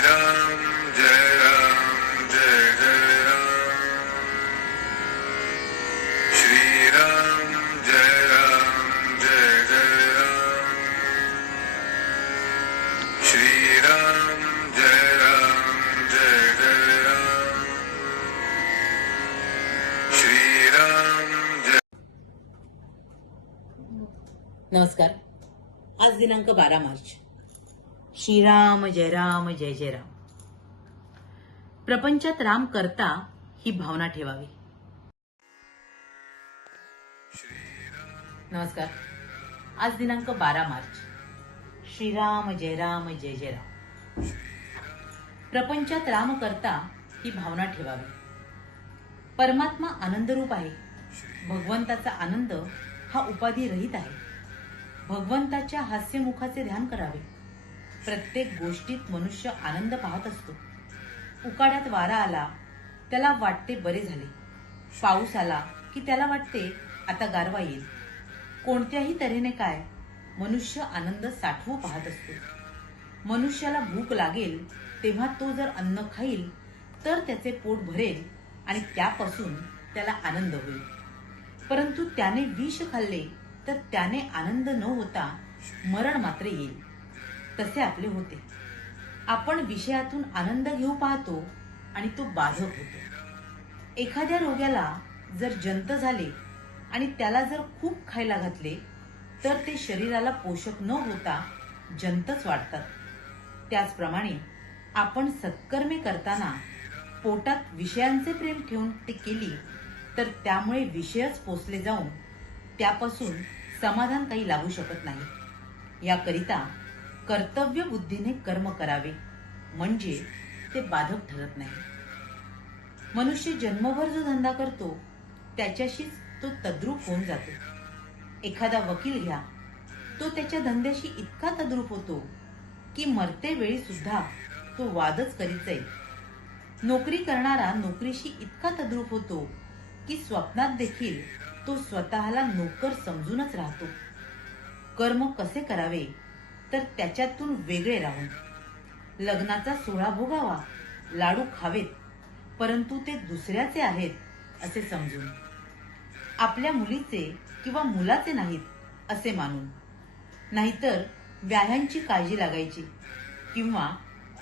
राम जय जय राम। श्री राम जय जय राम। श्री राम जय जय राम। श्री राम जय। नमस्कार। आज दिनांक 12 मार्च। श्रीराम जय जय राम। प्रपंचात राम करता ही भावना ठेवावी। नमस्कार। आज दिनांक 12 मार्च। श्रीराम जय जय राम। प्रपंचात राम करता ही भावना ठेवावी। परमात्मा आनंदरूप आहे। भगवंताचा आनंद हा उपाधी रहित आहे। भगवंताच्या हास्यमुखाचे ध्यान करावे। प्रत्येक गोष्टीत मनुष्य आनंद पाहत असतो। उकाड्यात वारा आला त्याला वाटते बरे झाले। पाऊस आला की त्याला वाटते आता गारवा येईल। कोणत्याही तऱ्हेने काय मनुष्य आनंद साठवू पाहत असतो। मनुष्याला भूक लागेल तेव्हा तो जर अन्न खाईल तर त्याचे पोट भरेल आणि त्यापासून त्याला आनंद होईल। परंतु त्याने विष खाल्ले तर त्याने आनंद न होता मरण मात्र येईल। तसे आपले होते। आपण विषयातून आनंद घेऊ पाहतो आणि तो बाधक होतो। एखाद्या रोग्याला जर जंत झाले आणि त्याला जर खूप खायला घातले तर ते शरीराला पोषक न होता जंतच वाढतात। त्याचप्रमाणे आपण सत्कर्मे करताना पोटात विषयांचे प्रेम ठेवून ते केली तर त्यामुळे विषयच पोसले जाऊन त्यापासून समाधान काही लागू शकत नाही। याकरिता कर्तव्य बुद्धीने कर्म करावे म्हणजे ते बाधक ठरत नाही। मनुष्य जन्मभर जो धंदा करतो त्याच्याशीच तो तद्रूप होऊन जातो। एखादा वकील घ्या, तो त्याच्या धंद्याशी इतका तद्रूप होतो की मरते वेळी सुद्धा तो वादच करीत जाईल। नोकरी करणारा नोकरीशी इतका तद्रूप होतो की स्वप्नात देखील तो स्वतःला नोकर समजूनच राहतो। कर्म कसे करावे तर त्याच्यातून वेगळे राहून। लग्नाचा सोहळा भोगावा, लाडू खावेत, परंतु ते दुसऱ्याचे आहेत असे समजून। आपल्या मुलीचे किंवा मुलाचे नाहीत असे मानून। नाहीतर व्याह्यांची काळजी लागायची किंवा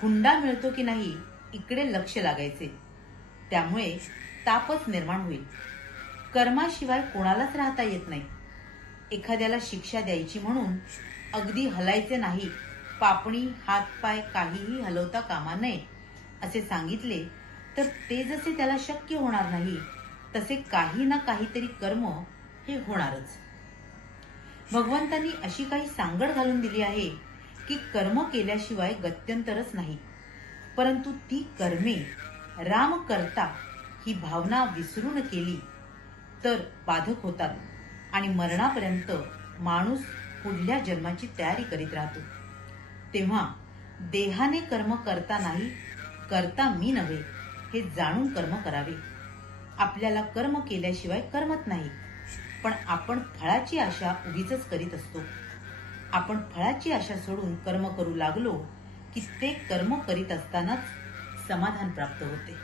हुंडा मिळतो की नाही इकडे लक्ष लागायचे। त्यामुळे तापच निर्माण होईल। कर्माशिवाय कोणालाच राहता येत नाही। एखाद्याला शिक्षा द्यायची म्हणून अगदी हलायचे नाही, पापणी हातपाय काहीही हलवता कामा नये असे सांगितले तर ते जसे त्याला शक्य होणार नाही तसे काही ना काहीतरी कर्म हे होणारच। भगवंतांनी अशी काही सांगड घालून दिली आहे की कर्म केल्याशिवाय गत्यंतरच नाही। परंतु ती कर्मे राम करता ही भावना विसरून केली तर बाधक होतात आणि मरणापर्यंत माणूस पुढल्या जन्माची तयारी करीत राहतो। तेव्हा देहाने कर्म करता नाही, करता मी नव्हे हे जाणून कर्म करावे। आपल्याला कर्म केल्याशिवाय करमत नाही, पण आपण फळाची आशा उगीच करीत असतो। आपण फळाची आशा सोडून कर्म करू लागलो की ते कर्म करीत असतानाच समाधान प्राप्त होते।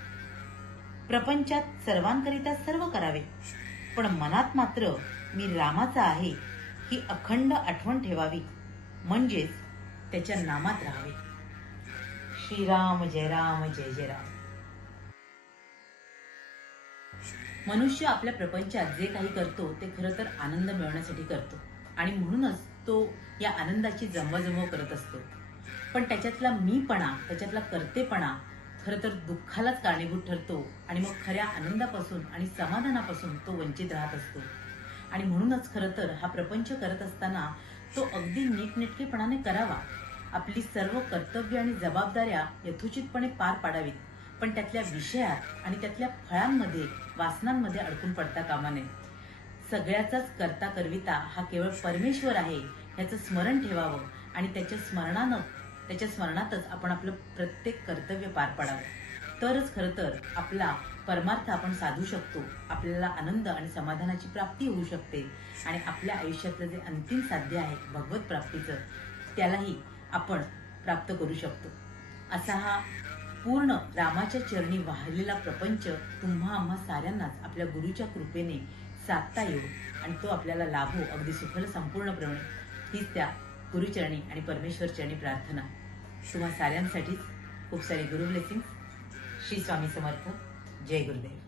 प्रपंचात सर्वांकरिता सर्व करावे, पण मनात मात्र मी रामाचा आहे ही अखंड आठवण ठेवावी म्हणजेच त्याच्या नामात राहावे। श्रीराम जय जय राम। मनुष्य आपल्या प्रपंचात जे काही करतो ते खरं तर आनंद मिळवण्यासाठी करतो आणि म्हणूनच तो या आनंदाची जमवाजमव करत असतो। पण त्याच्यातला मीपणा, त्याच्यातला कर्तेपणा खरं तर दुःखालाच कारणीभूत ठरतो आणि मग खऱ्या आनंदापासून आणि समाधानापासून तो वंचित राहत असतो। आणि म्हणूनच खरं तर हा प्रपंच करत असताना तो अगदी नीटनेटकेपणाने करावा। आपली सर्व कर्तव्य आणि जबाबदाऱ्या यथोचितपणे पार पाडावीत, पण त्यातल्या विषयात आणि त्यातल्या फळांमध्ये वासनांमध्ये अडकून पडता कामा नये। सगळ्याचाच करता करविता हा केवळ परमेश्वर आहे याचं स्मरण ठेवावं आणि त्याच्या स्मरणातच आपण आपलं प्रत्येक कर्तव्य पार पाडावं। तरच खरं तर आपला परमार्थ आपण साधू शकतो। आपल्याला आनंद आणि समाधानाची प्राप्ती होऊ शकते आणि आपल्या आयुष्यातलं जे अंतिम साध्य आहे भगवत प्राप्तीचं त्यालाही आपण प्राप्त करू शकतो। असा हा पूर्ण रामाच्या चरणी वाहिलेला प्रपंच तुम्हा आम्हा साऱ्यांनाच आपल्या गुरुच्या कृपेने साधता येऊ आणि तो आपल्याला लाभो अगदी सुफल संपूर्णप्रमाणे हीच त्या गुरुचरणी आणि परमेश्वर चरणी प्रार्थना. तुम्हा साऱ्यांसाठीच खूप सारे गुरु ब्लेसिंग्स. श्री स्वामी समर्थ. जय गुरुदेव.